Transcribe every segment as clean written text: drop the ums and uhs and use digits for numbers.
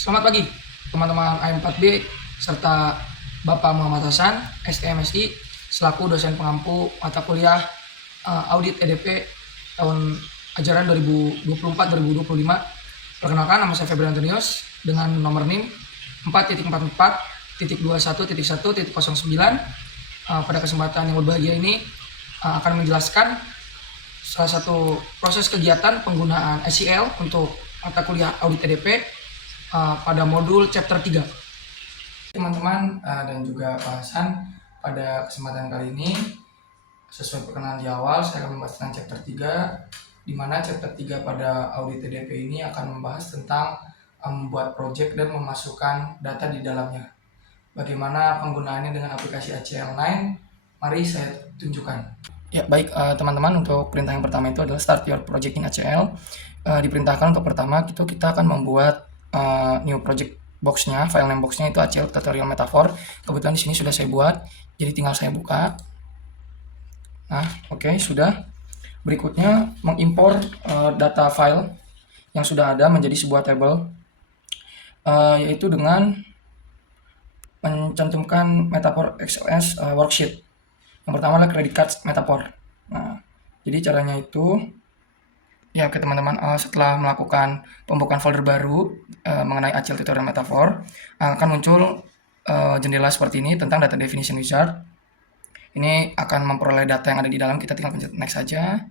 Selamat pagi teman-teman AM4B serta Bapak Muhammad Hasan, SEMSI, selaku dosen pengampu mata kuliah Audit EDP tahun ajaran 2024-2025. Perkenalkan, nama saya Febrian Antonius dengan nomor NIM 4.44.21.1.09. Pada kesempatan yang berbahagia ini akan menjelaskan salah satu proses kegiatan penggunaan SEL untuk mata kuliah Audit EDP pada modul chapter 3. Teman-teman dan juga Pak Hasan, pada kesempatan kali ini sesuai perkenalan di awal, saya akan membahas tentang chapter 3, di mana chapter 3 pada Audit EDP ini akan membahas tentang membuat project dan memasukkan data di dalamnya. Bagaimana penggunaannya dengan aplikasi ACL9? Mari saya tunjukkan. Ya, baik teman-teman, untuk perintah yang pertama itu adalah start your project in ACL. Diperintahkan untuk pertama kita akan membuat new project boxnya, file name boxnya itu ACL tutorial metafor. Kebetulan di sini sudah saya buat, jadi tinggal saya buka. Nah, oke, sudah. Berikutnya mengimpor data file yang sudah ada menjadi sebuah table, yaitu dengan mencantumkan metafor XLS worksheet. Yang pertama adalah credit card metafor. Nah, jadi caranya itu ya, oke teman-teman, setelah melakukan pembukaan folder baru mengenai ACL tutorial metafor, akan muncul jendela seperti ini tentang data definition wizard. Ini akan memperoleh data yang ada di dalam, kita tinggal pencet next saja,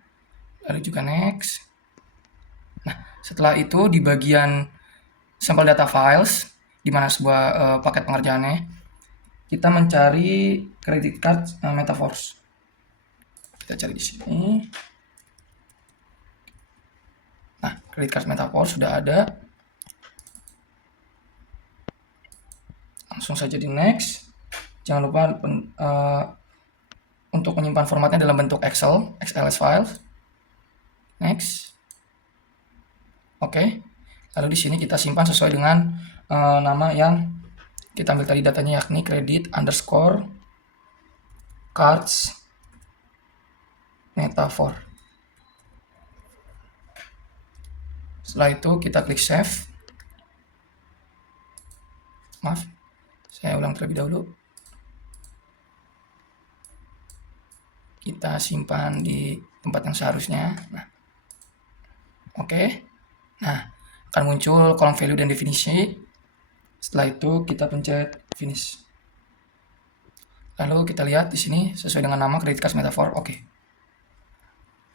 lalu juga next. Nah, setelah itu di bagian sampel data files, di mana sebuah paket pengerjaannya, kita mencari credit card metaphors. Kita cari di sini. Nah, credit card metaphor sudah ada. Langsung saja di next. Jangan lupa untuk menyimpan formatnya dalam bentuk Excel, XLS files. Next. Oke. Lalu di sini kita simpan sesuai dengan nama yang kita ambil tadi datanya, yakni credit underscore cards metaphor. Setelah itu kita klik save. Maaf, saya ulang terlebih dahulu. Kita simpan di tempat yang seharusnya. Nah, oke. Nah, akan muncul kolom value dan definisi. Setelah itu kita pencet finish. Lalu kita lihat di sini sesuai dengan nama credit cards metaphor. Oke.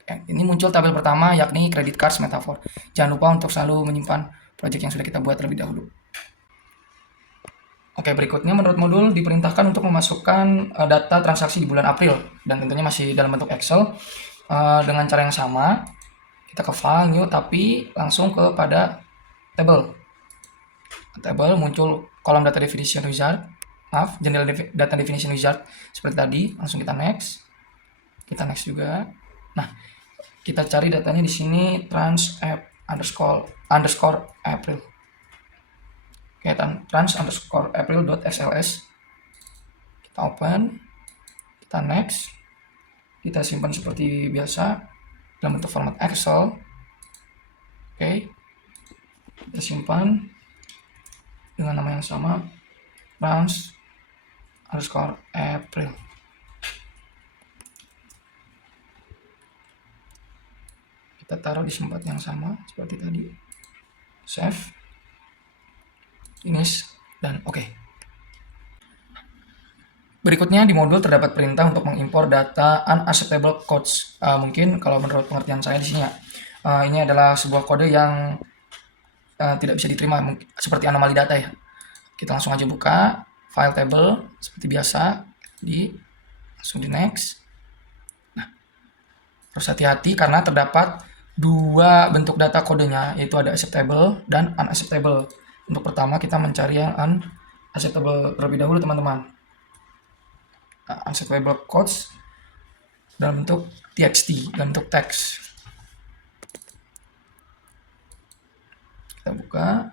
Ini muncul tabel pertama, yakni credit cards metaphor. Jangan lupa untuk selalu menyimpan project yang sudah kita buat terlebih dahulu. Oke, berikutnya menurut modul diperintahkan untuk memasukkan data transaksi di bulan April, dan tentunya masih dalam bentuk Excel. Dengan cara yang sama, kita ke file new, tapi langsung kepada table. Table muncul kolom data definition wizard. Maaf, jendela data definition wizard seperti tadi. Langsung kita next. Kita next juga. Nah, kita cari datanya di sini trans underscore April. Oke, trans underscore April.xls. Kita open, kita next, kita simpan seperti biasa dalam bentuk format Excel. Oke, kita simpan dengan nama yang sama, trans underscore April. Kita taruh di tempat yang sama seperti tadi. Save, finish, dan oke. Berikutnya di modul terdapat perintah untuk mengimpor data unacceptable codes. Mungkin kalau menurut pengertian saya di sini ya, ini adalah sebuah kode yang tidak bisa diterima, seperti anomali data ya. Kita langsung aja buka file table seperti biasa, langsung di next. Nah, harus hati-hati karena terdapat dua bentuk data kodenya, yaitu ada acceptable dan unacceptable. Untuk pertama kita mencari yang unacceptable terlebih dahulu teman-teman. Unacceptable codes dalam bentuk txt, dalam bentuk teks. Kita buka.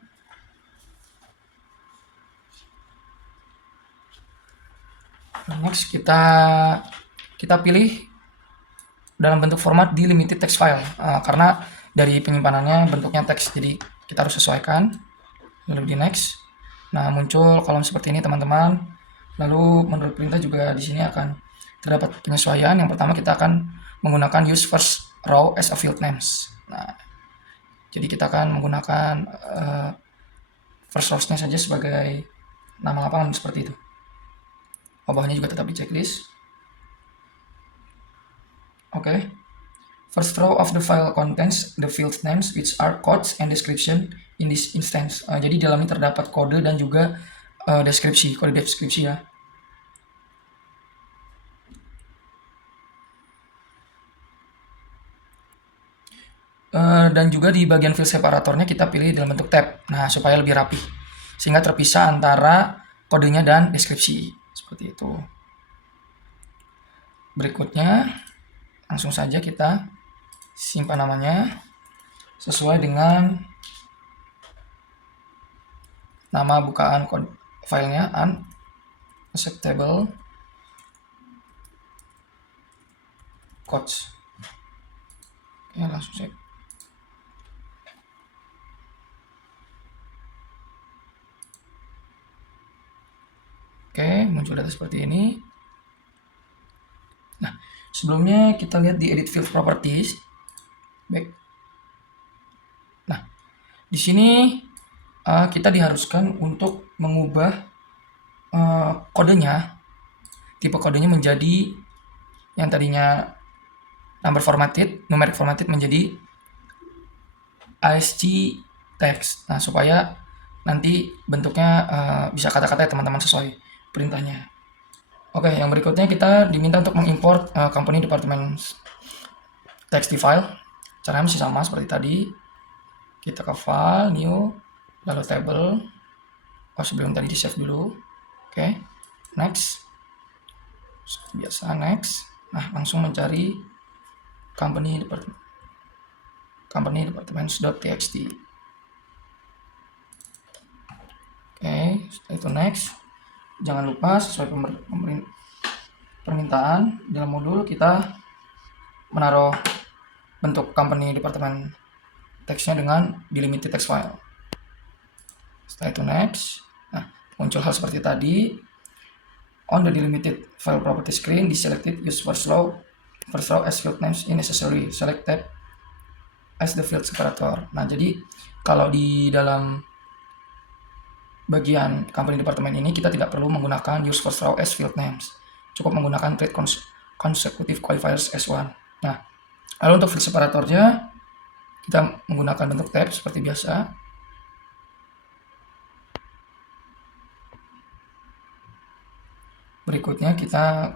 Next kita pilih dalam bentuk format delimited text file, karena dari penyimpanannya bentuknya teks, jadi kita harus sesuaikan. lalu di next. Nah, muncul kolom seperti ini teman-teman. Lalu menurut perintah juga di sini akan terdapat penyesuaian. Yang pertama kita akan menggunakan use first row as a field names. Nah, jadi kita akan menggunakan first rows-nya saja sebagai nama lapangan seperti itu. Bawahnya juga tetap di checklist. Oke. First row of the file contains the field names which are codes and description in this instance. Jadi di dalamnya terdapat kode dan juga deskripsi, kode deskripsi ya. Dan juga di bagian field separatornya kita pilih dalam bentuk tab. Nah, supaya lebih rapi. Sehingga terpisah antara kodenya dan deskripsi. Seperti itu. Berikutnya, langsung saja kita simpan namanya sesuai dengan nama bukaan filenya unacceptable codes. Ya, langsung saja. Oke, muncul data seperti ini. Nah, sebelumnya kita lihat di edit field properties. Baik. Nah, di sini kita diharuskan untuk mengubah kodenya, tipe kodenya menjadi yang tadinya numeric formatted menjadi ASCII text. Nah, supaya nanti bentuknya bisa kata-kata ya teman-teman sesuai perintahnya. Oke, yang berikutnya kita diminta untuk mengimport company department txt file. Caranya masih sama seperti tadi. Kita ke file, new, lalu table. Sebelum tadi di save dulu. Oke, next. Seperti biasa, next. Nah, langsung mencari company departments.txt. Oke, setelah itu next. Jangan lupa sesuai permintaan dalam modul kita menaruh bentuk company department teksnya dengan delimited text file. Setelah itu next. Nah, muncul hal seperti tadi. On the delimited file property screen, diselected use first row as field names is necessary. Select tab as the field separator. Nah, jadi kalau di dalam bagian company department ini kita tidak perlu menggunakan use first row as field names. Cukup menggunakan treat consecutive qualifiers as one. Nah, lalu untuk field separatornya kita menggunakan bentuk tab seperti biasa. Berikutnya kita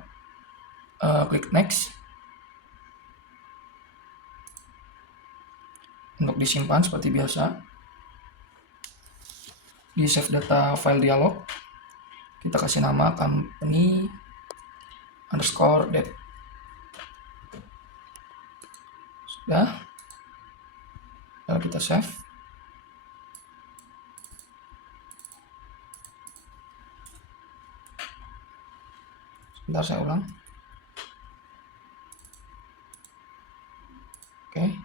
klik next. Untuk disimpan seperti biasa. Di save data file dialog kita kasih nama company underscore dev. Sudah, lalu kita save. Sebentar, saya ulang. Oke.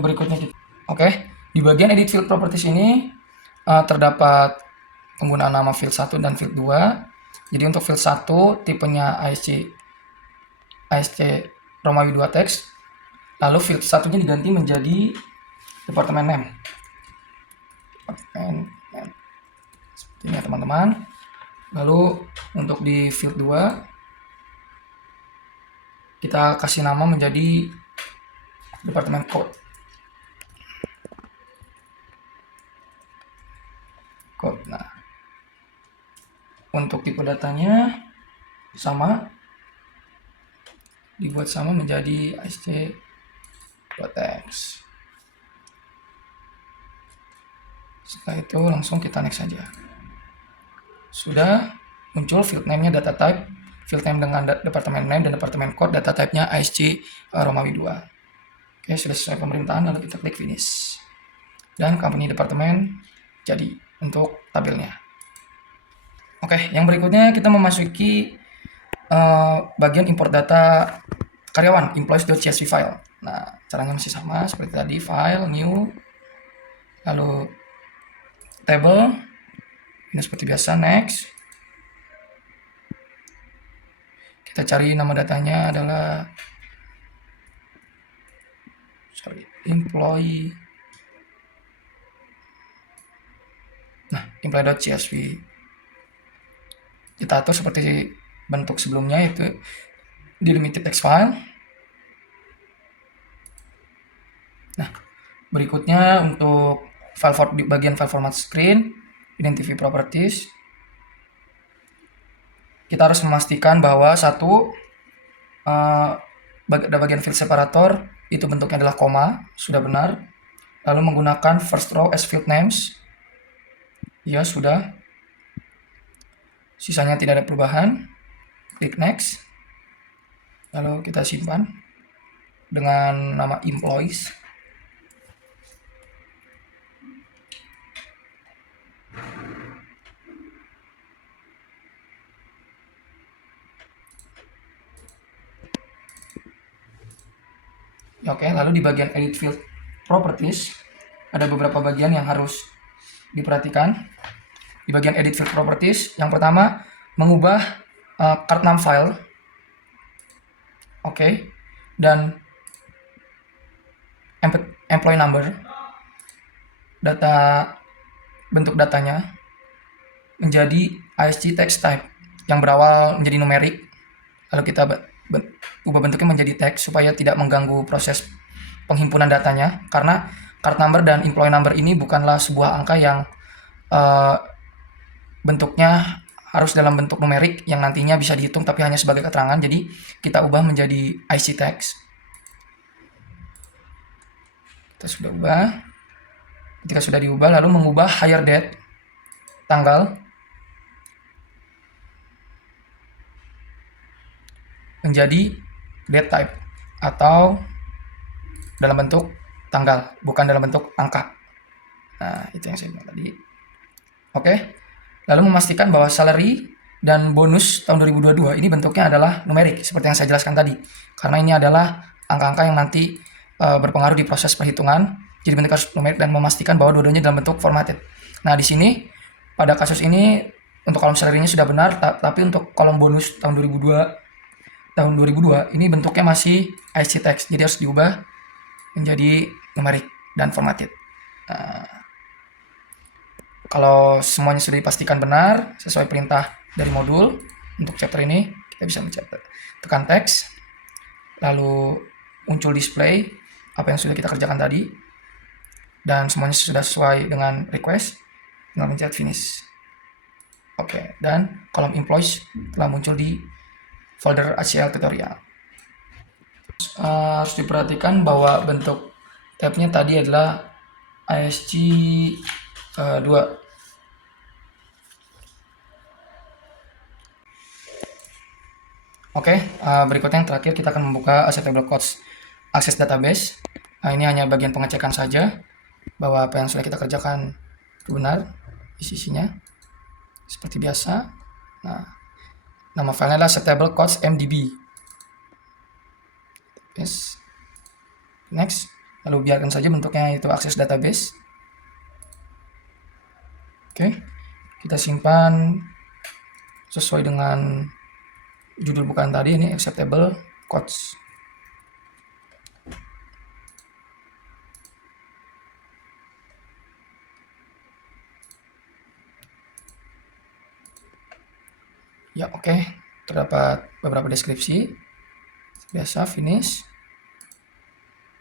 Berikutnya kita di bagian edit field properties ini terdapat penggunaan nama field 1 dan field 2. Jadi untuk field 1 tipenya ASC Romawi 2 text. Lalu field satunya diganti menjadi department name. Seperti ini ya teman-teman. Lalu untuk di field 2 kita kasih nama menjadi department code. Nah, untuk tipe datanya sama, dibuat sama menjadi ASC.text. Setelah itu langsung kita next saja. Sudah muncul field name-nya data type, field name dengan department name dan department code, data type-nya ASC Romawi 2. Oke, sudah sesuai pemerintahan, lalu kita klik finish. Dan company department jadi untuk tabelnya. Oke, yang berikutnya kita memasuki bagian import data karyawan, employees.csv file. Nah, caranya masih sama seperti tadi, file, new, lalu table, ini seperti biasa, next. Kita cari nama datanya adalah employee. Nah, employee.csv. Kita atur seperti bentuk sebelumnya, yaitu delimited text file. Nah, berikutnya untuk di bagian file format screen, identify properties, kita harus memastikan bahwa bagian field separator itu bentuknya adalah koma, sudah benar. Lalu menggunakan first row as field names, ya sudah. Sisanya tidak ada perubahan. Klik next. Lalu kita simpan dengan nama employees. Oke, lalu di bagian edit field properties ada beberapa bagian yang harus diperhatikan. Di bagian edit field properties, yang pertama mengubah card name file. Oke. Dan employee number, bentuk datanya menjadi ASCII text type yang berawal menjadi numerik. Lalu kita ubah bentuknya menjadi teks supaya tidak mengganggu proses penghimpunan datanya, karena card number dan employee number ini bukanlah sebuah angka yang bentuknya harus dalam bentuk numerik yang nantinya bisa dihitung tapi hanya sebagai keterangan. Jadi kita ubah menjadi IC text. Kita sudah ubah. Ketika sudah diubah, lalu mengubah hire date, tanggal, menjadi date type atau dalam bentuk tanggal, bukan dalam bentuk angka. Nah, itu yang saya bilang tadi. Oke. Lalu memastikan bahwa salary dan bonus tahun 2022 ini bentuknya adalah numerik seperti yang saya jelaskan tadi. Karena ini adalah angka-angka yang nanti berpengaruh di proses perhitungan. Jadi bentuk harus numerik dan memastikan bahwa dua-duanya dalam bentuk formatted. Nah, di sini pada kasus ini untuk kolom salary-nya sudah benar, tapi untuk kolom bonus tahun 2002 ini bentuknya masih IC text. Jadi harus diubah menjadi numerik dan formatted. Kalau semuanya sudah dipastikan benar sesuai perintah dari modul untuk chapter ini, kita bisa tekan teks, lalu muncul display apa yang sudah kita kerjakan tadi, dan semuanya sudah sesuai dengan request, tinggal mencet finish. Oke, dan kolom employees telah muncul di folder ACL tutorial. Harus diperhatikan bahwa bentuk tabnya tadi adalah ASCII 2. Oke, berikutnya yang terakhir kita akan membuka Acceptable Codes Access Database. Ini hanya bagian pengecekan saja bahwa apa yang sudah kita kerjakan itu benar isinya seperti biasa. Nah, nama filenya adalah Acceptable Codes MDB. Yes. Next, lalu biarkan saja bentuknya itu Access Database. Oke, kita simpan sesuai dengan judul bukaan tadi, ini acceptable codes. Ya, oke. Terdapat beberapa deskripsi. Biasa, finish.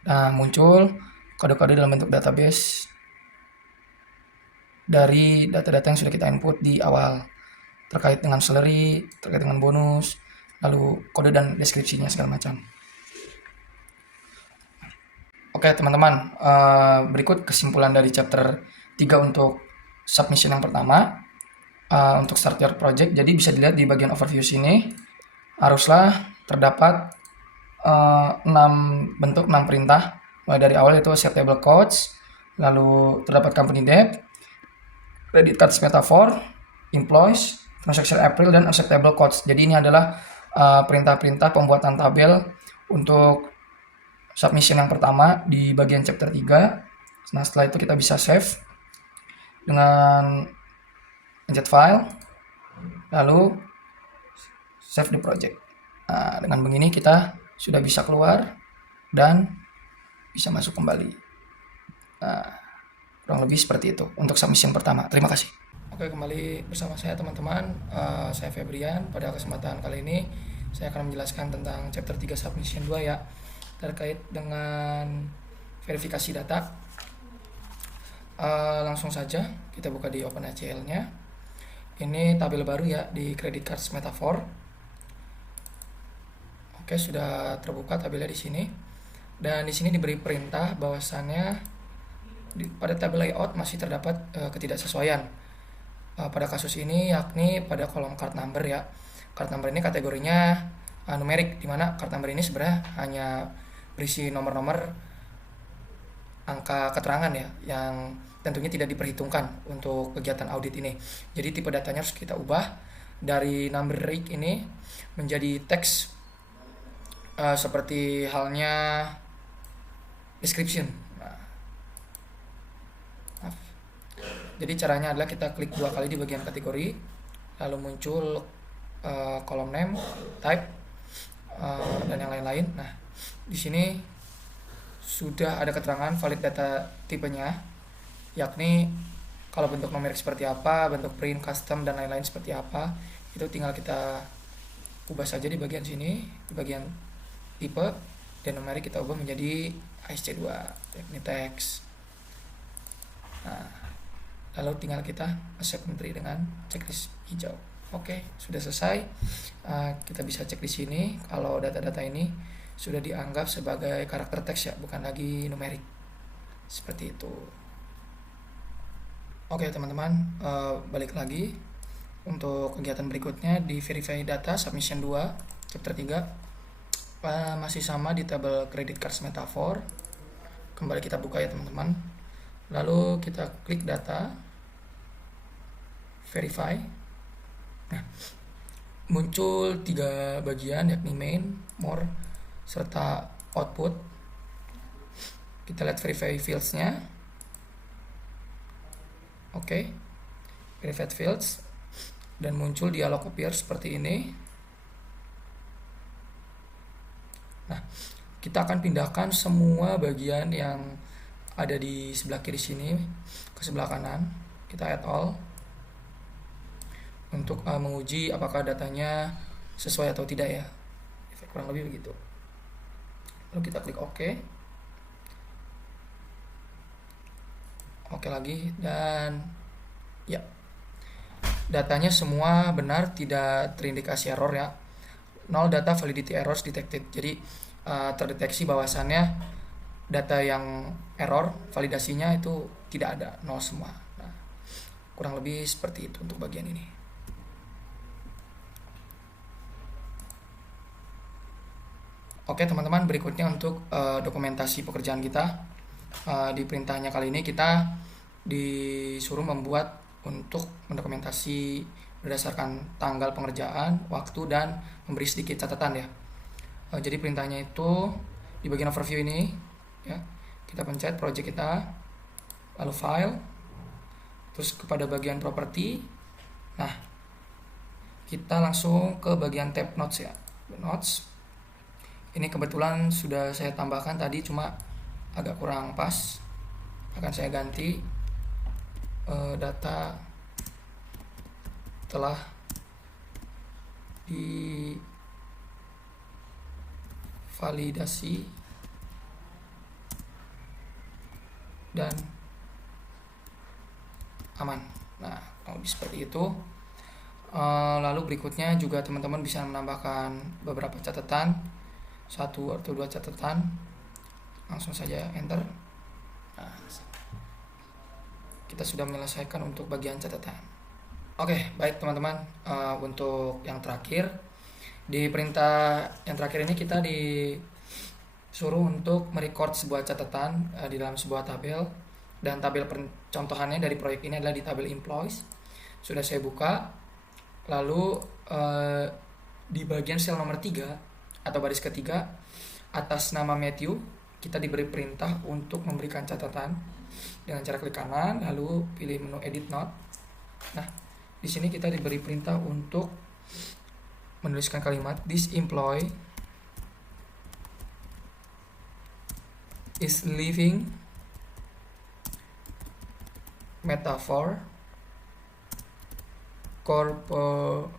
Nah, muncul kode-kode dalam bentuk database dari data-data yang sudah kita input di awal terkait dengan salary, terkait dengan bonus, lalu kode dan deskripsinya segala macam. Oke teman-teman, berikut kesimpulan dari chapter 3 untuk submission yang pertama, untuk start your project. Jadi bisa dilihat di bagian overview sini, haruslah terdapat 6 bentuk, 6 perintah, mulai dari awal itu set table codes, lalu terdapat company debt, credit cards metaphor, employees, transaction April, dan acceptable codes. Jadi ini adalah perintah-perintah pembuatan tabel untuk submission yang pertama di bagian chapter 3. Nah, setelah itu kita bisa save dengan pencet file, lalu save the project. Nah, dengan begini kita sudah bisa keluar dan bisa masuk kembali. Nah, kurang lebih seperti itu untuk submission pertama. Terima kasih. Oke, kembali bersama saya teman-teman. Saya Febrian. Pada kesempatan kali ini saya akan menjelaskan tentang chapter 3 submission 2 ya, terkait dengan verifikasi data. Langsung saja kita buka di OpenACL-nya. Ini tabel baru ya di Credit Cards Metaphor. Oke, sudah terbuka tabelnya di sini. Dan di sini diberi perintah bahwasannya pada tabel layout masih terdapat ketidaksesuaian. Pada kasus ini yakni pada kolom card number ya. Card number ini kategorinya numerik, di mana card number ini sebenarnya hanya berisi nomor-nomor angka keterangan ya, yang tentunya tidak diperhitungkan untuk kegiatan audit ini. Jadi tipe datanya harus kita ubah dari numeric ini menjadi teks, seperti halnya description. Jadi caranya adalah kita klik 2 kali di bagian kategori, lalu muncul kolom name, type, dan yang lain-lain. Nah, di sini sudah ada keterangan valid data tipenya, yakni kalau bentuk numerik seperti apa, bentuk print, custom, dan lain-lain seperti apa, itu tinggal kita ubah saja di bagian sini, di bagian tipe, dan numerik kita ubah menjadi ASC2, yakni teks. Nah, lalu tinggal kita accept entry dengan checklist hijau. Oke, sudah selesai. Kita bisa cek di sini kalau data-data ini sudah dianggap sebagai karakter teks ya, bukan lagi numerik. Seperti itu. Oke teman-teman, balik lagi untuk kegiatan berikutnya di verify data submission 2 chapter 3. Masih sama di tabel credit cards metaphor. Kembali kita buka ya teman-teman. Lalu kita klik data, verify. Nah, muncul 3 bagian yakni main, more, serta output. Kita lihat verify fields-nya. Oke, verified fields, dan muncul dialog appear seperti ini. Nah, kita akan pindahkan semua bagian yang ada di sebelah kiri sini ke sebelah kanan. Kita add all untuk menguji apakah datanya sesuai atau tidak ya, kurang lebih begitu. Lalu kita klik OK. Oke lagi, dan ya, datanya semua benar, tidak terindikasi error ya. 0 data validity errors detected. Jadi terdeteksi bahwasannya data yang error validasinya itu tidak ada, 0 semua. Nah, kurang lebih seperti itu untuk bagian ini. Oke teman-teman, berikutnya untuk dokumentasi pekerjaan kita. Di perintahnya kali ini kita disuruh membuat untuk mendokumentasi berdasarkan tanggal pengerjaan, waktu, dan memberi sedikit catatan ya. Jadi perintahnya itu di bagian overview ini ya, kita pencet project kita, lalu file, terus kepada bagian property. Nah, kita langsung ke bagian tab notes ya, notes. Ini kebetulan sudah saya tambahkan tadi, cuma agak kurang pas. Akan saya ganti data telah divalidasi dan aman. Nah, lebih seperti itu. Lalu berikutnya juga teman-teman bisa menambahkan beberapa catatan, 1 atau 2 catatan. Langsung saja enter. Nah, kita sudah menyelesaikan untuk bagian catatan. Oke, baik teman-teman. Untuk yang terakhir, di perintah yang terakhir ini kita disuruh untuk merecord sebuah catatan di dalam sebuah tabel. Dan tabel contohannya dari proyek ini adalah di tabel employees. Sudah saya buka. Lalu di bagian sel nomor 3 atau baris ketiga, atas nama Matthew, kita diberi perintah untuk memberikan catatan dengan cara klik kanan lalu pilih menu edit note. Nah, di sini kita diberi perintah untuk menuliskan kalimat this employee is living metaphor corporation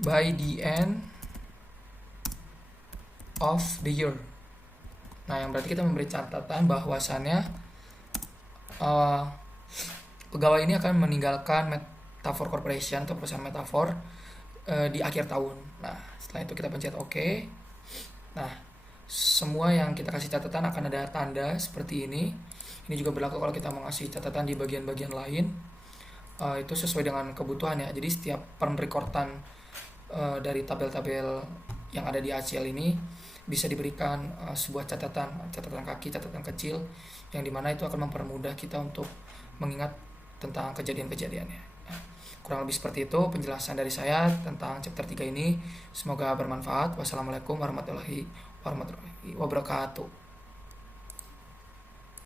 by the end of the year. Nah, yang berarti kita memberi catatan bahwasannya pegawai ini akan meninggalkan metaphor corporation atau perusahaan metaphor di akhir tahun. Nah, setelah itu kita pencet OK. Nah, semua yang kita kasih catatan akan ada tanda seperti ini. Ini juga berlaku kalau kita mau ngasih catatan di bagian-bagian lain. Itu sesuai dengan kebutuhan ya. Jadi setiap pemrekordan dari tabel-tabel yang ada di ACL ini bisa diberikan sebuah catatan kaki, catatan kecil, yang dimana itu akan mempermudah kita untuk mengingat tentang kejadian-kejadiannya. Kurang lebih seperti itu penjelasan dari saya tentang chapter 3 ini. Semoga bermanfaat. Wassalamualaikum warahmatullahi wabarakatuh.